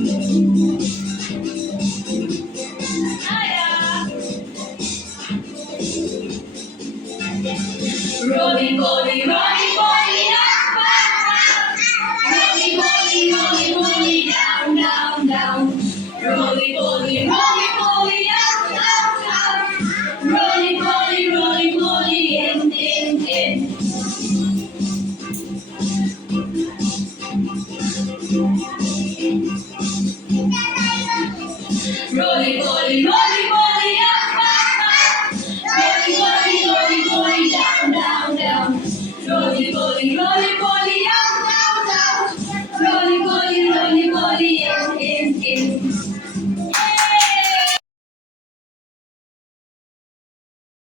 Rolly, rolly, rolly, rolly, up, up, up. Rolly, rolly, rolly, rolly, down, down, down. Rolly, rolly, rolly, rolly, up, up, up. Rolly, rolly, rolly, rolly, in. Rolly, rolly, rolly, rolly, up, up, up. Rolly, rolly, rolly, rolly, down, down, down. Rolly, rolly, rolly, rolly, up, down, down. Rolly, rolly, rolly, rolly, in.